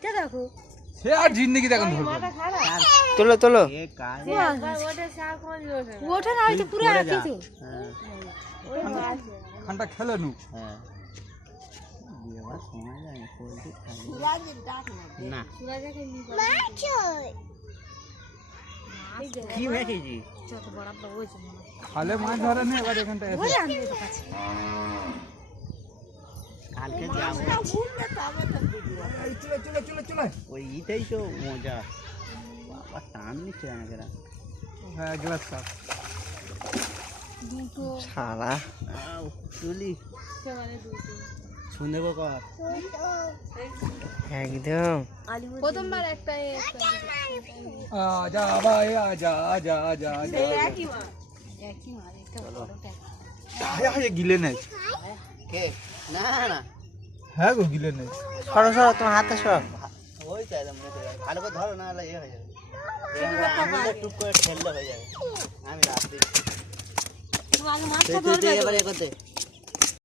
এইটা দেখো সে আর জিন্দেগি দেখুন তোলো তোলো ওঠে না হয়তো পুরো একই তো খানটা খেলে নু না কি মেখেছি খালে মাছ ধরে না এবার এখানটা এসে কালকে যাবো ওই ইটাই তো মজা বাবা টান নিচ্ছে না হ্যাঁ গ্লাস কাপ সারা চলি শুনে গো কর একদম প্রথমবার একটা আজা ভাই আজা আজা আজা একই মাছ একটা বড়টা হ্যাঁ গিলে নেই কে না না হ্যাঁ গো গিলে নেই সরো সরো তোমার হাতে সর ওই চাইলাম ভালো করে ধরো না হলে হয়ে যাবে টুক করে ঠেললে হয়ে যাবে আমি রাত দিই মাছটা ধরবে এবারে করতে